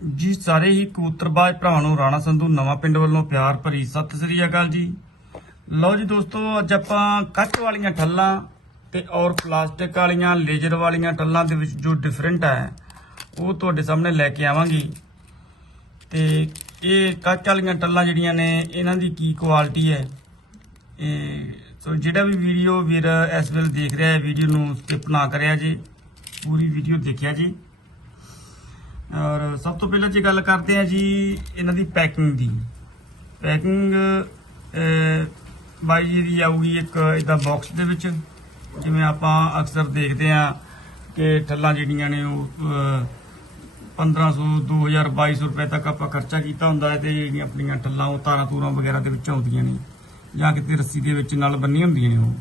ਜੀ, ਸਾਰੇ ਹੀ ਕਬੂਤਰਬਾਜ਼ ਭਰਾਵਾਂ ਨੂੰ ਰਾਣਾ ਸੰਧੂ ਨਵਾਂ ਪਿੰਡ ਵੱਲੋਂ ਪਿਆਰ ਭਰੀ ਸਤਿ ਸ੍ਰੀ ਅਕਾਲ ਜੀ। ਲਓ ਜੀ ਦੋਸਤੋ, ਅੱਜ ਆਪਾਂ ਕੱਚ ਵਾਲੀਆਂ ਠੱਲਾਂ ਤੇ ਔਰ ਪਲਾਸਟਿਕ ਵਾਲੀਆਂ, ਲੇਜ਼ਰ ਵਾਲੀਆਂ ਠੱਲਾਂ ਦੇ ਵਿੱਚ ਜੋ ਡਿਫਰੈਂਟ ਹੈ, ਉਹ ਤੁਹਾਡੇ ਸਾਹਮਣੇ ਲੈ ਕੇ ਆਵਾਂਗੀ। ਤੇ ਇਹ ਕੱਚ ਵਾਲੀਆਂ ਟੱਲਾਂ ਜਿਹੜੀਆਂ ਨੇ, ਇਹਨਾਂ ਦੀ ਕੀ ਕੁਆਲਿਟੀ ਹੈ? ਇਹ, ਸੋ ਜਿਹੜਾ ਵੀ ਵੀਡੀਓ ਵੀਰ ਇਸ ਵੇਲੇ ਦੇਖ ਰਿਹਾ ਹੈ, ਵੀਡੀਓ ਨੂੰ ਸਕਿਪ ਨਾ ਕਰਿਆ ਜੀ, ਪੂਰੀ ਵੀਡੀਓ ਦੇਖਿਆ ਜੀ। ਔਰ ਸਭ ਤੋਂ ਪਹਿਲਾਂ ਜੇ ਗੱਲ ਕਰਦੇ ਹਾਂ ਜੀ ਇਹਨਾਂ ਦੀ ਪੈਕਿੰਗ ਦੀ। ਪੈਕਿੰਗ ਬਾਈ ਜੀ ਦੀ ਆਊਗੀ ਇੱਕ ਇਦਾਂ ਬਾਕਸ ਦੇ ਵਿੱਚ ਜਿਵੇਂ ਆਪਾਂ ਅਕਸਰ ਦੇਖਦੇ ਆ ਕਿ ਠੱਲਾਂ ਜਿਹੜੀਆਂ ਨੇ ਉਹ ਅਹ, 1500 2000 2200 ਰੁਪਏ ਤੱਕ ਆਪਾਂ ਖਰਚਾ ਕੀਤਾ ਹੁੰਦਾ ਹੈ ਤੇ ਜਿਹੜੀਆਂ ਆਪਣੀਆਂ ਠੱਲਾਂ ਉਹ ਤਾਰਾਂ ਤੂਰਾਂ ਵਗੈਰਾ ਦੇ ਵਿੱਚ ਆਉਂਦੀਆਂ ਨੇ ਜਾਂ ਕਿਤੇ ਰੱਸੀ ਦੇ ਵਿੱਚ ਨਾਲ ਬੰਨੀ ਹੁੰਦੀਆਂ ਨੇ ਉਹ।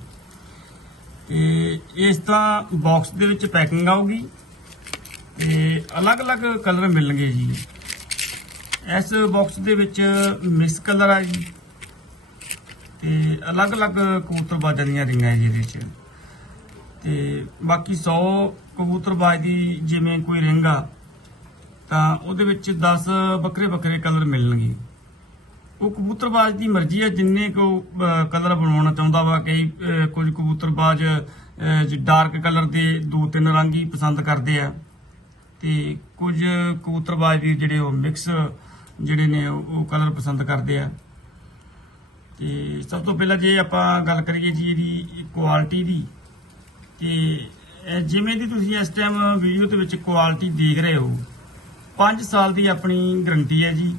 ਤੇ ਇਸ ਤਰ੍ਹਾਂ ਬਾਕਸ ਦੇ ਵਿੱਚ ਪੈਕਿੰਗ ਆਊਗੀ। ਤੇ ਅਲੱਗ-ਅਲੱਗ ਕਲਰ ਮਿਲਣਗੇ ਜੀ। ਇਸ ਬਾਕਸ ਦੇ ਵਿੱਚ ਮਿਕਸ ਕਲਰ ਆ ਜੀ। ਤੇ ਅਲੱਗ-ਅਲੱਗ ਕਬੂਤਰਬਾਜ਼ਾਂ ਦੀਆਂ ਰਿੰਗਾਂ ਹੈ ਜੀ ਇਹਦੇ ਵਿੱਚ। ਤੇ ਬਾਕੀ 100 ਕਬੂਤਰਬਾਜ਼ ਦੀ ਜਿਵੇਂ ਕੋਈ ਰਿੰਗ ਆ, ਤਾਂ ਉਹਦੇ ਵਿੱਚ 10 ਵੱਖਰੇ ਵੱਖਰੇ ਕਲਰ ਮਿਲਣਗੇ। ਉਹ ਕਬੂਤਰਬਾਜ਼ ਦੀ ਮਰਜ਼ੀ ਹੈ ਜਿੰਨੇ ਕੋ ਕਲਰ ਬਣਾਉਣਾ ਚਾਹੁੰਦਾ ਵਾ ਕਈ ਕੁਝ ਕਬੂਤਰਬਾਜ਼ ਡਾਰਕ ਕਲਰ ਦੇ ਦੋ ਤਿੰਨ ਰੰਗ ਹੀ ਪਸੰਦ ਕਰਦੇ ਆ। ਤੇ ਕੁਝ ਕਬੂਤਰਬਾਜ਼ ਵੀ ਜਿਹੜੇ ਉਹ ਮਿਕਸ ਜਿਹੜੇ ਨੇ, ਉਹ ਕਲਰ ਪਸੰਦ ਕਰਦੇ ਆ। ਤੇ ਸਭ ਤੋਂ ਪਹਿਲਾਂ ਜੇ ਆਪਾਂ ਗੱਲ ਕਰੀਏ ਜੀ ਇਹਦੀ ਕੁਆਲਿਟੀ ਦੀ, ਤੇ ਜਿਵੇਂ ਦੀ ਤੁਸੀਂ ਇਸ ਟਾਈਮ ਵੀਡੀਓ ਦੇ ਵਿੱਚ ਕੁਆਲਿਟੀ ਦੇਖ ਰਹੇ ਹੋ 5 ਸਾਲ ਦੀ ਆਪਣੀ ਗਰੰਟੀ ਹੈ ਜੀ।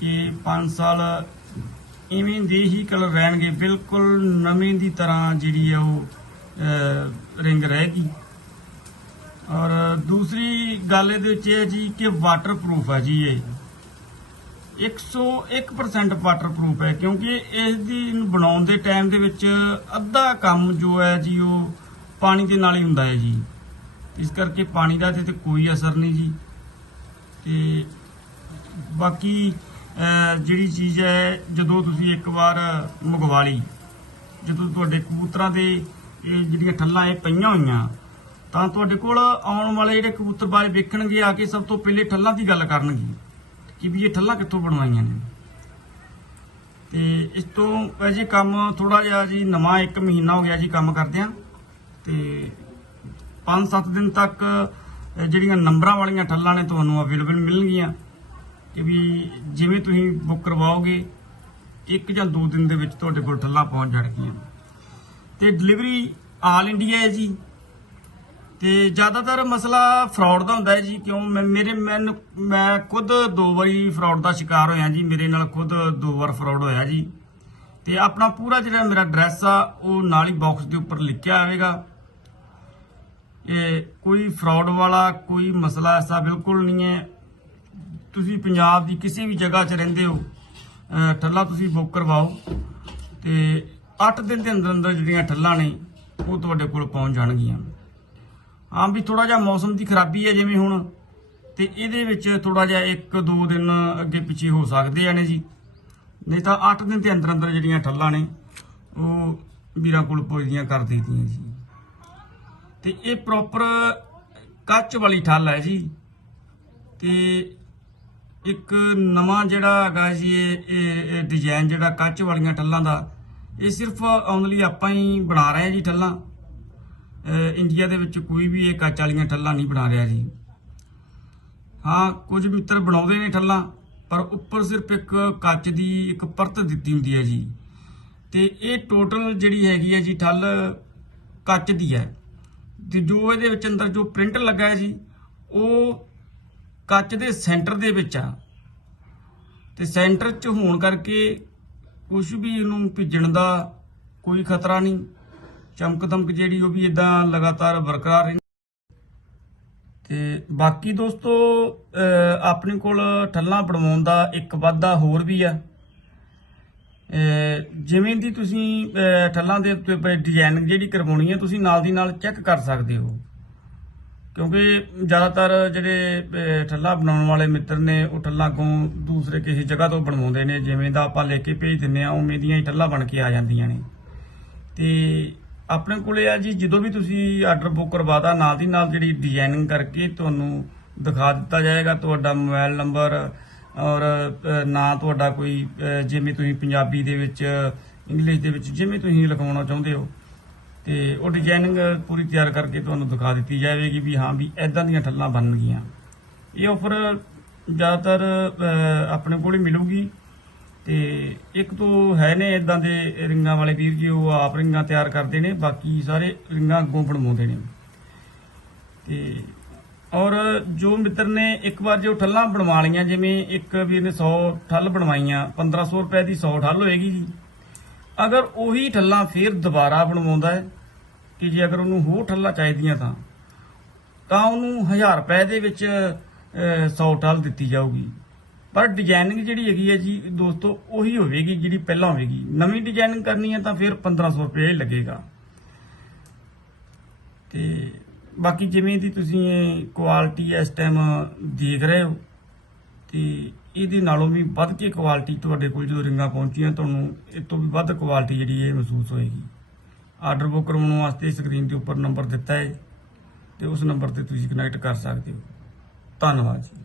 ਕਿ 5 ਸਾਲ ਇਵੇਂ ਦੇ ਹੀ ਕਲਰ ਰਹਿਣਗੇ, ਬਿਲਕੁਲ ਨਵੇਂ ਦੀ ਤਰ੍ਹਾਂ ਜਿਹੜੀ ਆ ਉਹ ਰਿੰਗ ਰਹੇਗੀ। ਔਰ ਦੂਸਰੀ ਗੱਲ ਇਹਦੇ ਵਿੱਚ ਇਹ ਹੈ ਜੀ ਕਿ ਵਾਟਰਪ੍ਰੂਫ ਹੈ ਜੀ ਇਹ। 101% ਵਾਟਰਪ੍ਰੂਫ ਹੈ ਕਿਉਂਕਿ ਇਸ ਦੀ ਬਣਾਉਣ ਦੇ ਟਾਈਮ ਦੇ ਵਿੱਚ ਅੱਧਾ ਕੰਮ ਜੋ ਹੈ ਜੀ ਉਹ ਪਾਣੀ ਦੇ ਨਾਲ ਹੀ ਹੁੰਦਾ ਹੈ ਜੀ। ਇਸ ਕਰਕੇ ਪਾਣੀ ਦਾ ਤੇ ਕੋਈ ਅਸਰ ਨਹੀਂ ਜੀ। ਤੇ ਬਾਕੀ ਜਿਹੜੀ ਚੀਜ਼ ਹੈ, ਜਦੋਂ ਤੁਸੀਂ ਇੱਕ ਵਾਰ ਮੰਗਵਾ ਲਈ, ਜਦੋਂ ਤੁਹਾਡੇ ਕਬੂਤਰਾਂ ਦੇ ਇਹ ਜਿਹੜੀਆਂ ਠੱਲਾਂ ਇਹ ਪਈਆਂ ਹੋਈਆਂ ਤਾਂ ਤੁਹਾਡੇ ਕੋਲ ਆਉਣ ਵਾਲੇ ਜਿਹੜੇ ਕਬੂਤਰਬਾਜ਼ ਵੇਖਣਗੇ, ਆ ਕੇ ਸਭ ਤੋਂ ਪਹਿਲੇ ਠੱਲਾਂ ਦੀ ਗੱਲ ਕਰਨਗੇ। ਕਿ ਵੀ ਇਹ ਠੱਲਾਂ ਕਿੱਥੋਂ ਬਣਵਾਈਆਂ ਨੇ। ਤੇ ਇਸ ਤੋਂ ਅਜੇ ਕੰਮ ਥੋੜਾ ਜਿਹਾ ਜੀ ਨਵਾਂ 1 ਮਹੀਨਾ ਹੋ ਗਿਆ ਜੀ ਕੰਮ ਕਰਦਿਆਂ, ਤੇ 5-7 ਦਿਨ ਤੱਕ ਜਿਹੜੀਆਂ ਨੰਬਰਾਂ ਵਾਲੀਆਂ ਠੱਲਾਂ ਨੇ ਤੁਹਾਨੂੰ ਅਵੇਲੇਬਲ ਮਿਲਣਗੀਆਂ। ਕਿ ਵੀ ਜਿਵੇਂ ਤੁਸੀਂ ਬੁੱਕ ਕਰਵਾਓਗੇ, ਇੱਕ ਜਾਂ ਦੋ ਦਿਨ ਦੇ ਵਿੱਚ ਤੁਹਾਡੇ ਕੋਲ ਠੱਲਾਂ ਪਹੁੰਚ ਜਾਣਗੀਆਂ। ਤੇ ਡਿਲੀਵਰੀ ਆਲ ਇੰਡੀਆ ਹੈ ਜੀ। ਤੇ ਜ਼ਿਆਦਾਤਰ ਮਸਲਾ ਫਰਾਡ ਦਾ ਹੁੰਦਾ ਹੈ ਜੀ, ਕਿਉਂ? ਮੈਂ- ਮੇਰੇ ਮੈਨੂੰ ਮੈਂ ਖੁਦ ਦੋ ਵਾਰੀ ਫਰਾਡ ਦਾ ਸ਼ਿਕਾਰ ਹੋਇਆ ਜੀ, ਮੇਰੇ ਨਾਲ ਖੁਦ ਦੋ ਵਾਰ ਫਰਾਡ ਹੋਇਆ ਜੀ। ਤੇ ਆਪਣਾ ਪੂਰਾ ਜਿਹੜਾ ਮੇਰਾ ਐਡਰੈਸ ਆ, ਉਹ ਨਾਲ ਹੀ ਬਾਕਸ ਦੇ ਉੱਪਰ ਲਿਖਿਆ ਆਵੇਗਾ ਇਹ ਕੋਈ ਫਰਾਡ ਵਾਲਾ, ਕੋਈ ਮਸਲਾ ਐਸਾ ਬਿਲਕੁਲ ਨਹੀਂ ਹੈ। ਤੁਸੀਂ ਪੰਜਾਬ ਦੀ ਕਿਸੇ ਵੀ ਜਗ੍ਹਾ 'ਚ ਰਹਿੰਦੇ ਹੋ, ਅਹ ਠੱਲਾ ਤੁਸੀਂ ਬੁੱਕ ਕਰਵਾਓ। ਤੇ 8 ਦਿਨ ਦੇ ਅੰਦਰ ਅੰਦਰ ਜਿਹੜੀਆਂ ਠੱਲਾਂ ਨੇ, ਉਹ ਤੁਹਾਡੇ ਕੋਲ ਪਹੁੰਚ ਜਾਣਗੀਆਂ। ਹਾਂ ਵੀ ਥੋੜਾ ਜਿਹਾ ਮੌਸਮ ਦੀ ਖਰਾਬੀ ਹੈ ਜਿਵੇਂ ਹੁਣ। ਤੇ ਇਹਦੇ ਵਿੱਚ ਥੋੜਾ ਜਿਹਾ 1-2 ਦਿਨ ਅੱਗੇ ਪਿੱਛੇ ਹੋ ਸਕਦੇ ਆ ਨੇ ਜੀ। ਨਹੀਂ ਤਾਂ 8 ਦਿਨ ਦੇ ਅੰਦਰ ਅੰਦਰ ਜਿਹੜੀਆਂ ਠੱਲਾਂ ਨੇ, ਉਹ ਵੀਰਾਂ ਕੋਲ ਪੁੱਜਦੀਆਂ ਕਰ ਦੇਈਆਂ ਜੀ। ਤੇ ਇਹ ਪ੍ਰੋਪਰ ਕੱਚ ਵਾਲੀ ਠੱਲ ਹੈ ਜੀ। ਤੇ ਇੱਕ ਨਵਾਂ ਜਿਹੜਾ ਹੈਗਾ ਜੀ, ਇਹ, ਇਹ- ਡਿਜ਼ਾਈਨ ਜਿਹੜਾ ਕੱਚ ਵਾਲੀਆਂ ਠੱਲਾਂ ਦਾ, ਇਹ ਸਿਰਫ ਆਉਣ ਲਈ ਆਪਾਂ ਹੀ ਬਣਾ ਰਹੇ ਹਾਂ ਜੀ ਠੱਲਾਂ। ਇੰਡੀਆ ਦੇ ਵਿੱਚ ਕੋਈ ਵੀ ਇਹ ਕੱਚ ਵਾਲੀਆਂ ਠੱਲਾਂ ਨਹੀਂ ਬਣਾ ਰਿਹਾ ਜੀ। ਹਾਂ, ਕੁਝ ਮਿੱਤਰ ਬਣਾਉਂਦੇ ਨੇ ਠੱਲਾਂ, ਪਰ ਉੱਪਰ ਸਿਰਫ ਇੱਕ ਕੱਚ ਦੀ ਇੱਕ ਪਰਤ ਦਿੱਤੀ ਹੁੰਦੀ ਹੈ ਜੀ। ਤੇ ਇਹ ਟੋਟਲ ਜਿਹੜੀ ਹੈਗੀ ਹੈ ਜੀ, ਠੱਲ ਕੱਚ ਦੀ ਹੈ। ਤੇ ਜੋ ਇਹਦੇ ਵਿੱਚ ਅੰਦਰ ਜੋ ਪ੍ਰਿੰਟ ਲੱਗਾ ਹੈ ਜੀ, ਉਹ ਕੱਚ ਦੇ ਸੈਂਟਰ ਦੇ ਵਿੱਚ ਆ। ਤੇ ਸੈਂਟਰ 'ਚ ਹੋਣ ਕਰਕੇ ਕੁਝ ਵੀ ਇਹਨੂੰ ਭਿੱਜਣ ਦਾ ਕੋਈ ਖਤਰਾ ਨਹੀਂ। ਚਮਕ ਦਮਕ ਜਿਹੜੀ ਉਹ ਵੀ ਇਦਾਂ ਲਗਾਤਾਰ ਬਰਕਰਾਰ ਰਹੀ ਤੇ ਬਾਕੀ ਦੋਸਤੋ ਆਪਣੇ ਕੋਲ ਠੱਲਾਂ ਬਣਵਾਉਣ ਦਾ ਇੱਕ ਵਾਧਾ ਹੋਰ ਵੀ ਆ। ਜਿਵੇਂ ਦੀ ਤੁਸੀਂ ਠੱਲਾਂ ਦੇ ਉੱਤੇ ਡਿਜ਼ਾਈਨ ਜਿਹੜੀ ਕਰਵਾਉਣੀ ਹੈ ਤੁਸੀਂ ਨਾਲ ਦੀ ਨਾਲ ਚੈੱਕ ਕਰ ਸਕਦੇ ਹੋ। ਕਿਉਂਕਿ ਜ਼ਿਆਦਾਤਰ ਜਿਹੜੇ ਅਹ, ਠੱਲਾ ਬਣਾਉਣ ਵਾਲੇ ਮਿੱਤਰ ਨੇ ਉਹ ਠੱਲਾ ਅੱਗੋਂ ਦੂਸਰੇ ਕਿਸੇ ਜਗ੍ਹਾ ਤੋਂ ਬਣਵਾਉਂਦੇ ਨੇ। ਜਿਵੇਂ ਦਾ ਆਪਾਂ ਲੈ ਕੇ ਭੇਜ ਦਿੰਨੇ ਆ ਉਵੇਂ ਦੀਆਂ ਹੀ ਠੱਲਾ ਬਣ ਕੇ ਆ ਜਾਂਦੀਆਂ ਨੇ। ਤੇ ਆਪਣੇ ਕੋਲੇ ਆ ਜੀ, ਜਦੋਂ ਵੀ ਤੁਸੀਂ ਆਰਡਰ ਬੁੱਕ ਕਰਵਾਦਾ ਨਾਲ ਦੀ ਨਾਲ ਜਿਹੜੀ ਡਿਜ਼ਾਈਨਿੰਗ ਕਰਕੇ ਤੁਹਾਨੂੰ ਦਿਖਾ ਦਿੱਤਾ ਜਾਏਗਾ ਤੁਹਾਡਾ ਮੋਬਾਈਲ ਨੰਬਰ ਔਰ ਨਾ ਤੁਹਾਡਾ ਕੋਈ ਜਿਵੇਂ ਤੁਸੀਂ ਪੰਜਾਬੀ ਦੇ ਵਿੱਚ ਇੰਗਲਿਸ਼ ਦੇ ਵਿੱਚ ਜਿਵੇਂ ਤੁਸੀਂ ਲਿਖਵਾਉਣਾ ਚਾਹੁੰਦੇ ਹੋ। ਤੇ ਉਹ ਡਿਜ਼ਾਈਨਿੰਗ ਪੂਰੀ ਤਿਆਰ ਕਰਕੇ ਤੁਹਾਨੂੰ ਦਿਖਾ ਦਿੱਤੀ ਜਾਵੇਗੀ ਵੀ ਹਾਂ ਵੀ ਐਦਾਂ ਦੀਆਂ ਠੱਲਾਂ ਬਣਨਗੀਆਂ ਇਹ ਆਫਰ ਜ਼ਿਆਦਾਤਰ ਆਪਣੇ ਕੋਲ ਹੀ ਮਿਲੂਗੀ। ਤੇ ਇੱਕ ਤੋਂ ਹੈ ਨੇ ਇਦਾਂ ਦੇ ਰਿੰਗਾਂ ਵਾਲੇ ਵੀਰ ਜੀ ਉਹ ਆਪ ਰਿੰਗਾਂ ਤਿਆਰ ਕਰਦੇ ਨੇ ਬਾਕੀ ਸਾਰੇ ਰਿੰਗਾਂ ਅੱਗੋਂ ਬਣਵਾਉਂਦੇ ਨੇ। ਤੇ ਔਰ ਜੋ ਮਿੱਤਰ ਨੇ ਇੱਕ ਵਾਰ ਜੋ ਠੱਲਾਂ ਬਣਵਾ ਲਈਆਂ ਜਿਵੇਂ ਇੱਕ ਵੀਰ ਨੇ 100 ਠੱਲ ਬਣਵਾਈਆਂ 1500 ਰੁਪਏ ਦੀ 100 ਠੱਲ ਹੋਏਗੀ ਜੀ। ਅਗਰ ਉਹੀ ਠੱਲਾਂ ਫੇਰ ਦੁਬਾਰਾ ਬਣਵਾਉਂਦਾ ਹੈ ਕਿ ਜੇ ਅਗਰ ਉਹਨੂੰ ਹੋਰ ਠੱਲਾਂ ਚਾਹੀਦੀਆਂ ਤਾਂ ਤਾਂ ਉਹਨੂੰ 1000 ਰੁਪਏ ਦੇ ਵਿੱਚ ਅਹ, 100 ਠੱਲ ਦਿੱਤੀ ਜਾਊਗੀ। ਪਰ ਡਿਜ਼ਾਈਨਿੰਗ ਜਿਹੜੀ ਹੈਗੀ ਹੈ ਜੀ, ਦੋਸਤੋ, ਉਹੀ ਹੋਵੇਗੀ ਜਿਹੜੀ ਪਹਿਲਾਂ ਹੋਵੇਗੀ। ਨਵੀਂ ਡਿਜ਼ਾਈਨਿੰਗ ਕਰਨੀ ਹੈ ਤਾਂ ਫਿਰ 1500 ਰੁਪਏ ਹੀ ਲੱਗੇਗਾ। ਤੇ ਬਾਕੀ ਜਿਵੇਂ ਦੀ ਤੁਸੀਂ ਇਹ ਕੁਆਲਿਟੀ ਇਸ ਟਾਈਮ ਦੇਖ ਰਹੇ ਹੋ, ਤੇ ਇਹਦੇ ਨਾਲੋਂ ਵੀ ਵੱਧ ਕੇ ਕੁਆਲਿਟੀ ਤੁਹਾਡੇ ਕੋਲ ਜਦੋਂ ਰਿੰਗਾਂ ਪਹੁੰਚੀਆਂ, ਤੁਹਾਨੂੰ ਇਹ ਤੋਂ ਵੀ ਵੱਧ ਕੁਆਲਿਟੀ ਜਿਹੜੀ ਇਹ ਮਹਿਸੂਸ ਹੋਏਗੀ। ਆਰਡਰ ਬੁੱਕ ਕਰਵਾਉਣ ਵਾਸਤੇ ਸਕਰੀਨ ਦੇ ਉੱਪਰ ਨੰਬਰ ਦਿੱਤਾ ਹੈ, ਤੇ ਉਸ ਨੰਬਰ ਤੇ ਤੁਸੀਂ ਕਨੈਕਟ ਕਰ ਸਕਦੇ ਹੋ। ਧੰਨਵਾਦ ਜੀ।